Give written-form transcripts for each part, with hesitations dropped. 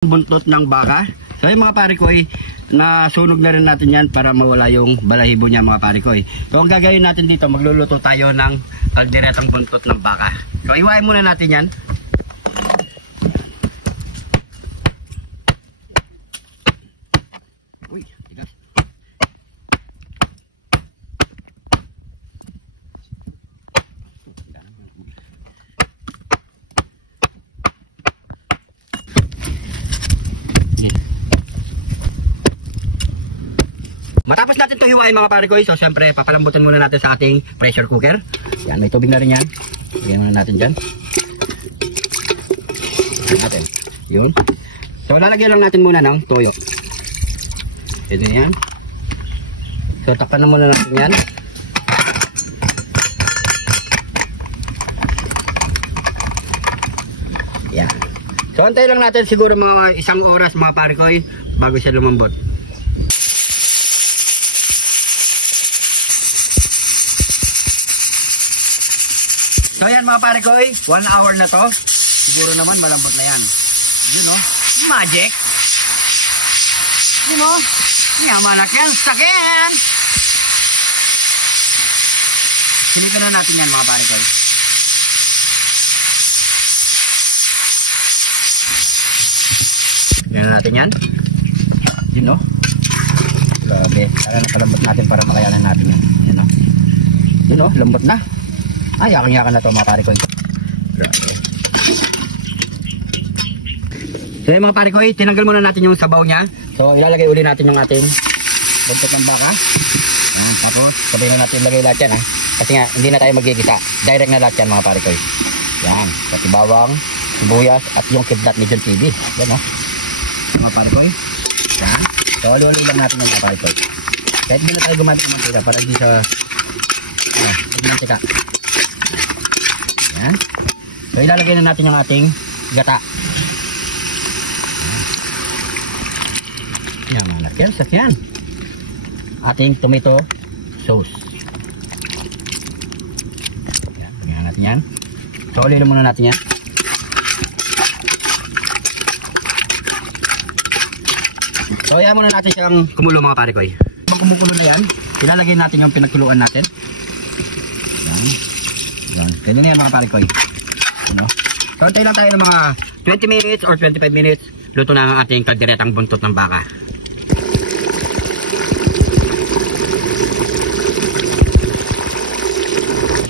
Buntot ng baka. So yung mga pare ko nasunog na rin natin yan para mawala yung balahibo niya mga pare ko. So ang gagawin natin dito, magluluto tayo ng kalderetang buntot ng baka. So iwain muna natin yan. Uy, tigas. Matapos natin ito hiwain mga pare ko, so syempre papalambutin muna natin sa ating pressure cooker. Yan, may tubig na rin yan. Lagyan muna natin dyan. Natin. Yun. So lalagyan lang natin muna ng toyo. Ito yan. So takpan na muna natin yan. Yan. So antay lang natin siguro mga 1 oras mga pare ko bago siya lumambot. So yan mga pare ko, 1 hour na to. Siguro naman malambot na yan. Yun o, magic. Yun o, yaman na yan, sakin. Sinipan na natin yan mga pare ko. Yan na natin yan. Yun o. Grabe, sana napalambot natin para makayanan natin yan. Yun o. Yun o, lambot na. Ay, yaking-yakan na to mga pare ko. So yung mga pare ko, tinanggal muna natin yung sabaw niya. So ilalagay uli natin yung ating buntot ng baka. Ayan, tapos sabay na natin lagay lahat yan. Kasi nga, hindi na tayo magigisa. Direct na lahat yan mga pare ko. Yan, pati bawang, sibuyas, at yung kidlat ni John TV. Yan o. Mga pare ko. Yan. So uli-uli lang natin yung mga pare ko. Kahit hindi na tayo gumamit ng mantika para hindi sa mantika. Yan. So ilalagay na natin yung ating gata. Yan mga nakyan, sakyan. Ating tomato sauce. Yan, lagyan natin yan. So ulitin muna natin yan. So ayan muna natin siyang kumulo mga pare ko. Pag kumukulo na yan, ilalagay natin yung pinagkuluan natin. Yan. Yan. Ganyan yan mga pare ko. Ano? So antay lang tayo ng mga 20 minutes or 25 minutes. Luto na ang ating kalderetang buntot ng baka.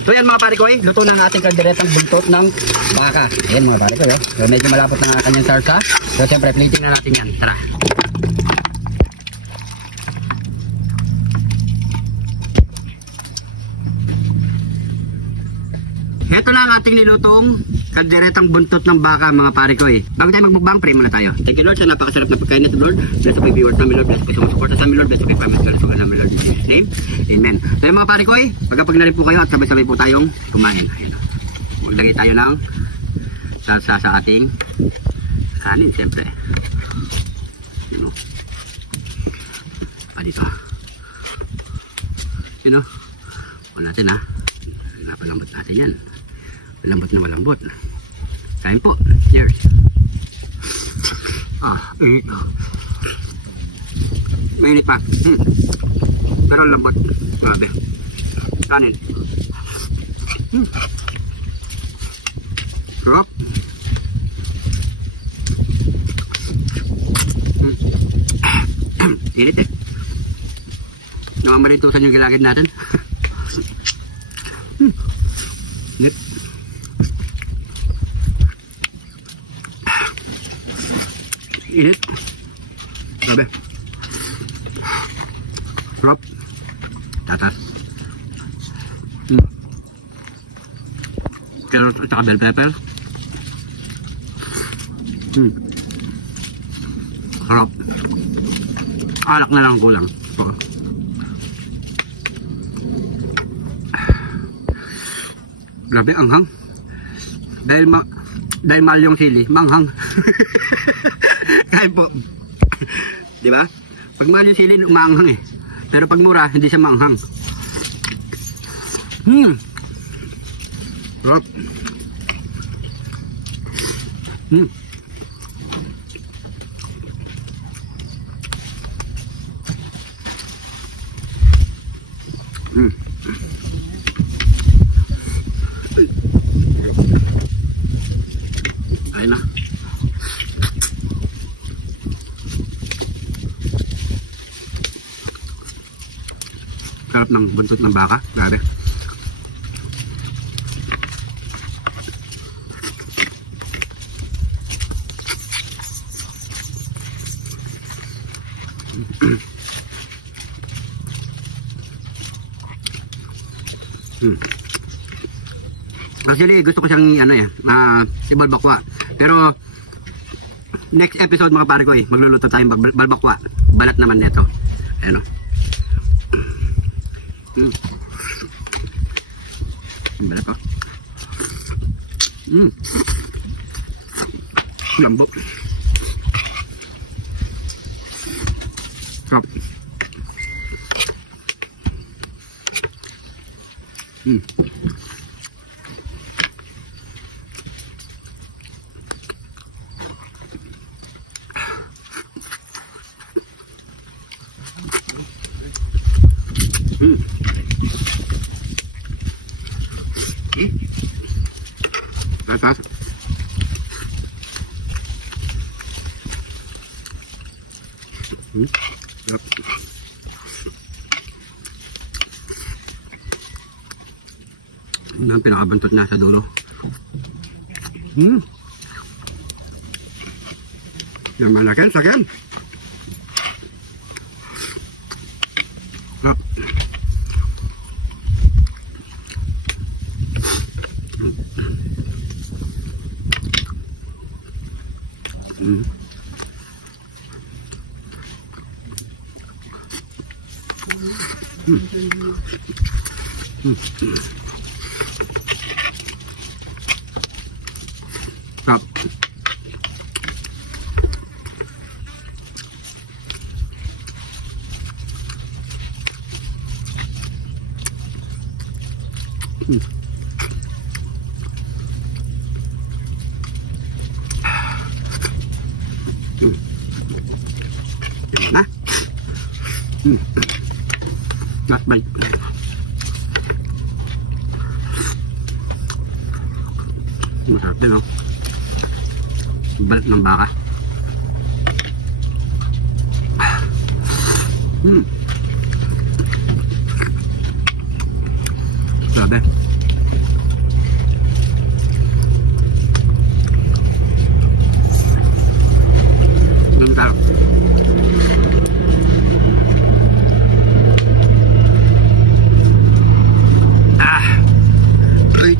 So yan mga pare ko, luto na ang ating kalderetang buntot ng baka. Ayan mga pare ko. So medyo malapot na ang kanyang sarsa. So siyempre plating na natin yan. Tara. Ito na ang ating nilutong kalderetang buntot ng baka mga pare ko. Bago tayo magbukbang, pray muna tayo. Thank you Lord sa napakasarap na pagkain nito Lord. Bless the viewers namin Lord. Bless ko sa suporta sa amin Lord. Bless ko kay Promise na nasukan namin Lord. In Jesus name. Amen. So mga pare ko, pagkapag na rin po kayo at sabay-sabay po tayong kumain. Maglagay tayo ng salsa sa ating kanin siyempre. Yun o. Dito. Yun o. Wala natin ha. Napalambot natin yan. Malambot na malambot. Kain po. Cheers. Mainit pa. Pero ang lambot. Grabe. Kanin. Sarap. Init eh. Namamalitusan yung gilagid natin. Init. Init. Grabe. Sarap. Tatas. Carrot at saka bell pepper. Sarap. Alak na lang kulang. Grabe, anghang. Dahil mahal yung sili, manghang. Kain po. Diba? Pag mahal yung sili, umanghang eh. Pero pag mura, hindi siya manghang. Sarap. Ayun na. Sarap ng buntot ng baka. Nare. Actually, gusto ko siyang ibalbakwa. Pero next episode mga pare ko magluluto tayong balbakwa. Balat naman nito. Ayan o. Balat o. Lambo. Sarap. Atas. Yan ang pinakabantot na sa dulo. Yan malaki, sakyan. Sarap. Na. Not bite. Masarap din, no? Balat ng baka. Sabi. Gantar.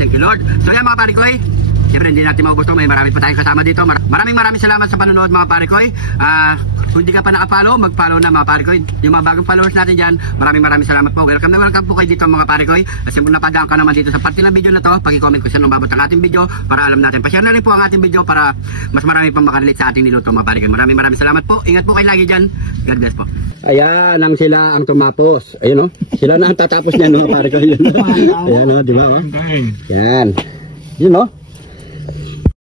Thank you Lord. So yan mga pare ko siyempre hindi natin maubos ito. May marami pa tayong kasama dito. Maraming salamat sa panonood mga pare ko. Kung hindi ka pa nakapalo, mag-follow na mga pare ko. Yung mga bagong followers natin dyan, maraming salamat po. Welcome na welcome po kayo dito mga pare ko. At simula napadaan ka naman dito sa parte ng video na to, pag-comment ko saan mababot ang ating video para alam natin. Pa-share na rin po ang ating video para mas marami pang makarelate sa ating niluto mga pare ko. Maraming salamat po. Ingat po kayo lagi dyan. God bless po. Ayan ang sila ang tumapos. Ayun o. Sila na ang tatapos niyan mga pare ko. Ayan o, di ba o? Ayan. Yun o.